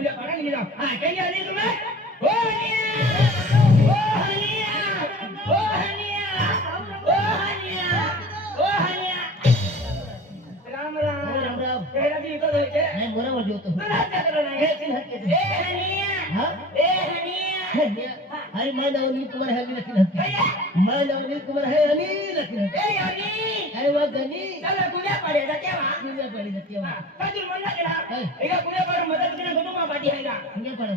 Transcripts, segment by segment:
उद्या पडा निघा हां काही आली तुम्ही हो हनिया ओ हनिया ओ हनिया ओ हनिया ओ हनिया राम राम राम राम तेरा जी तो होते नहीं बरोबर जो तो तुला चक्र नाही हे हनिया हां ए हनिया अरे मैं नवनीत कुमार है अनिल लखन मैं नवनीत कुमार है अनिल लखन ए अनिल अरे वो गनी चला गुन्या पडेगा केव्हा गुन्या पडेगा केव्हा काजूर म्हणला केला एका गुन्या पड मदत किना गोटुमा पार्टी आहे का गुन्या पड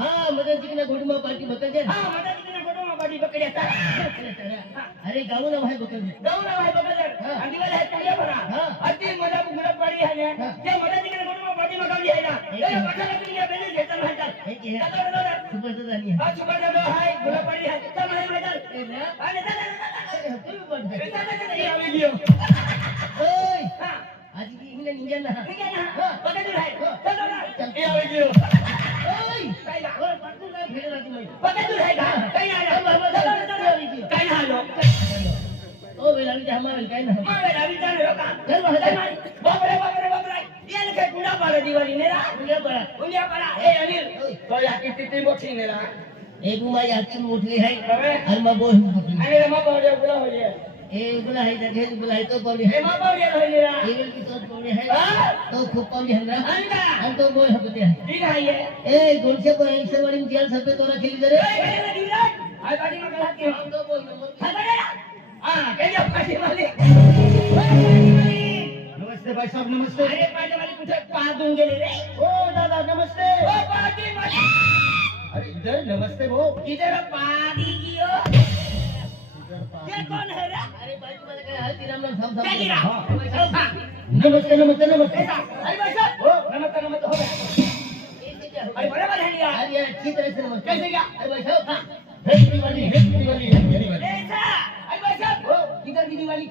हां मदत किना गोटुमा पार्टी बकजे हां मदत किना गोटुमा पार्टी बकड्याचा अरे गाव नाव आहे बकजे गाव नाव आहे बकजे आणि दिवाळी आहे तुझ्या भरा अति मजा गुन्या पार्टी आहे ना त्या मदत किना गोटुमा पार्टी बकवली आहे ना ए बकला तुझ्या बेले घेता म्हणतात हे की सुपरचा झाली हा सुपरचा हाय गुन्या पार्टी आहे तर मला मैदान आणि तुम्ही पण आवे लियो ओय हां आज की इंग्लंड इंडियन ना बकजे आहे चलो ना ए आवे लियो ओय काय ना ओ पटकन काय फेडला तुम्ही बकजे आहे का काय ना काय ना आलो ओ वेलावी हमारे काय ना वेलावी जानो का चल बापरे बापरे बापरे ये लेके गुंडा पाडा दिवाळी नेला गुंडा पाडा ए अनिल तो या किती मोठी नेला एक माई हाती मोठी है और मैं बोल अरे मैं बोल बोला हो गया ए बोला है जगह बोला है तो बोली है मैं बोल हो गया ये की तो बोली है तो खूब बोली है ना हम तो बोल सकते हैं ठीक है ये ए गोलसे को एक से बड़ी जेल सब पे तोरा खेली जरे आई पार्टी में कहा कि हम तो बोल हां कहिए पार्टी वाले नमस्ते भाई साहब नमस्ते अरे पार्टी वाले कुछ पा दूंगे रे ओ दादा नमस्ते ओ पार्टी वाले अरे इधर नमस्ते वो इधर पानी कियो ये कौन है रे अरे भाई तुम्हारे क्या हाल तिराम नाम सब नमस्ते नमस्ते नमस्ते अरे भाई साहब ओ नमस्ते नमस्ते हो गया अरे बराबर है यार अरे यार अच्छी तरह से नमस्ते कैसे क्या अरे भाई साहब हां हैप्पी दिवाली ऐसा अरे भाई साहब ओ किधर की दिवाली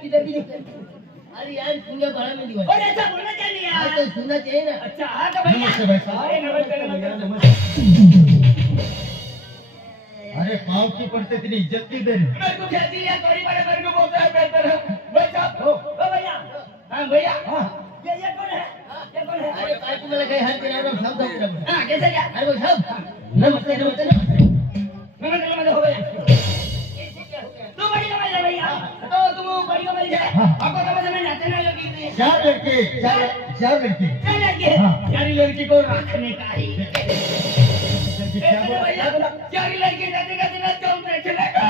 अरे यार सुनिए बड़ा में दिवाली और ऐसा बोलना चाहिए यार तो सुनना चाहिए ना अच्छा हां तो भैया नमस्ते भाई साहब अरे नमस्ते नमस्ते अरे पाँव की पड़ते तेरी इज्जत की दे मेरे को कहती है बड़ी बड़े मेरे को बोलता है बेहतर है बच्चा ओ भैया हां भैया हां ये कौन है ये कौन है अरे पार्टी में लगे हर दिन हम सब हां कैसे क्या अरे वो सब नमस्ते नमस्ते नमस्ते नमस्ते हो गया कैसे क्या हो गया तू बड़ी कमाई है भैया तो तुम बड़ी कमाई है आपको समझ में नाचने नहीं लगी चार लड़के चार लड़की को रखने का ही चार लड़के जाने का दिन तुम चलेगा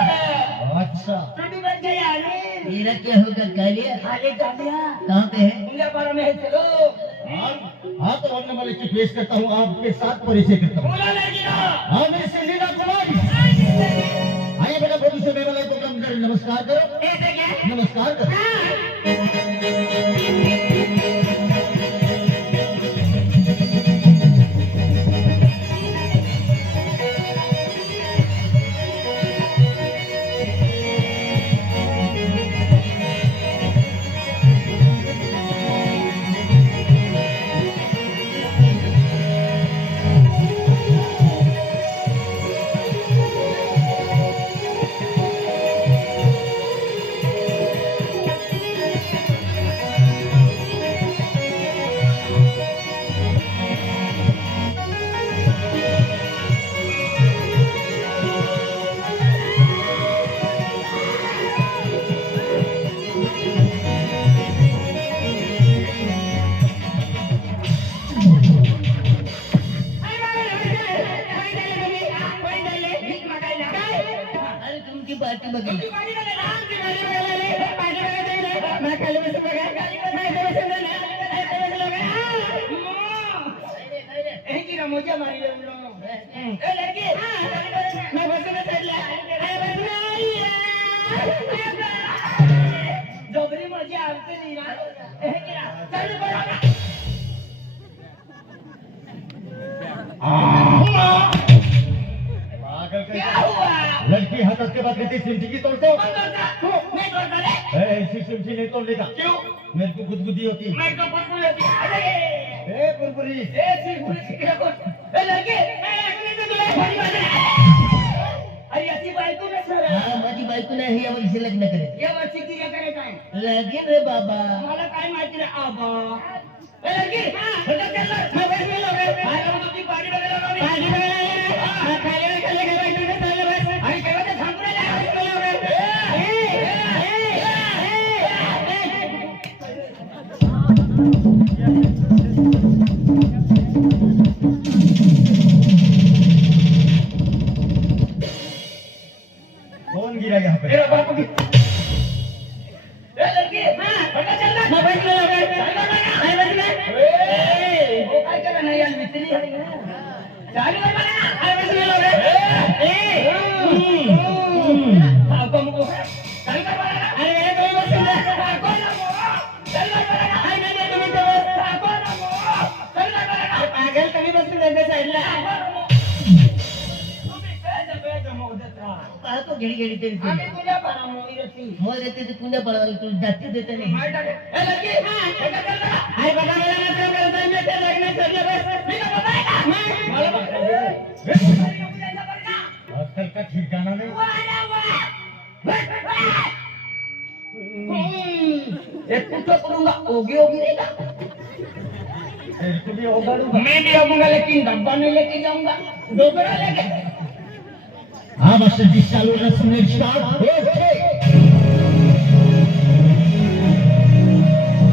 अच्छा छोटी बन गई यानी मेरा क्या होगा गालियां खाली गालियां कहां पे है उंगलियां पारा में है चलो हां तो और नंबर लिख के पेश करता हूं आपके साथ परिचय करता हूं बोला लड़की ना हां मेरी सिंधीना कुमारी आइए बेटा बोलू से मेरा लाइक को नमस्कार करो ऐसे क्या नमस्कार करो लड़की हाथ के बाद सिमटी तोड़ते हो नहीं तोड़ता ऐसी सिमटी नहीं तोड़ेगा क्यों मेरे को गुदगुदी होती है मेरे को बुलबुली होती है अरे ए बुलबुली ए सिमटी क्या कर ए लड़के ए से तुला बड़ी बात है अरे ऐसी बाइक में सर हां माझी बाइक नाही यावर इसे लग्न करे या वर्षी की काय काय लगीन रे बाबा मला काय माहिती रे आबा ए लड़की हां चल चल मैं बैठ में लगे आया तो ती पार्टी कौन गिरा यहाँ पे? तेरा बाप की ए लड़की पता चल रहा ना बैठ ले नहीं बैठ ले वो काय कर रहा यार मित्री चालू कर बना आई बैठ ले रे आपको मुझको चल कर बना अरे मेरे कोई बस ले आपको ना वो चल कर बना आई मैंने तुम्हें तो आपको ना वो चल कर बना पागल कभी बस ले दे साइड ले तो घडी घडी ते आम्ही तुझ्या पारा मोई रती मोल देते ते कुंड्या पळवायला तू जाती देते नाही माय टाके ए लड़की काय कर रहा हाय बघा मला ना प्रेम करत आहे मी ते लग्न करले बस मी का बताय का मला आजकल का ठिकाना नहीं। एक कुछ करूंगा ओगी ओगी रहेगा तेरे को भी होगा दूंगा। मैं भी आऊंगा लेकिन डब्बा नहीं लेके जाऊंगा डोबरा लेके हाँ बस चालू रस्म स्टार्ट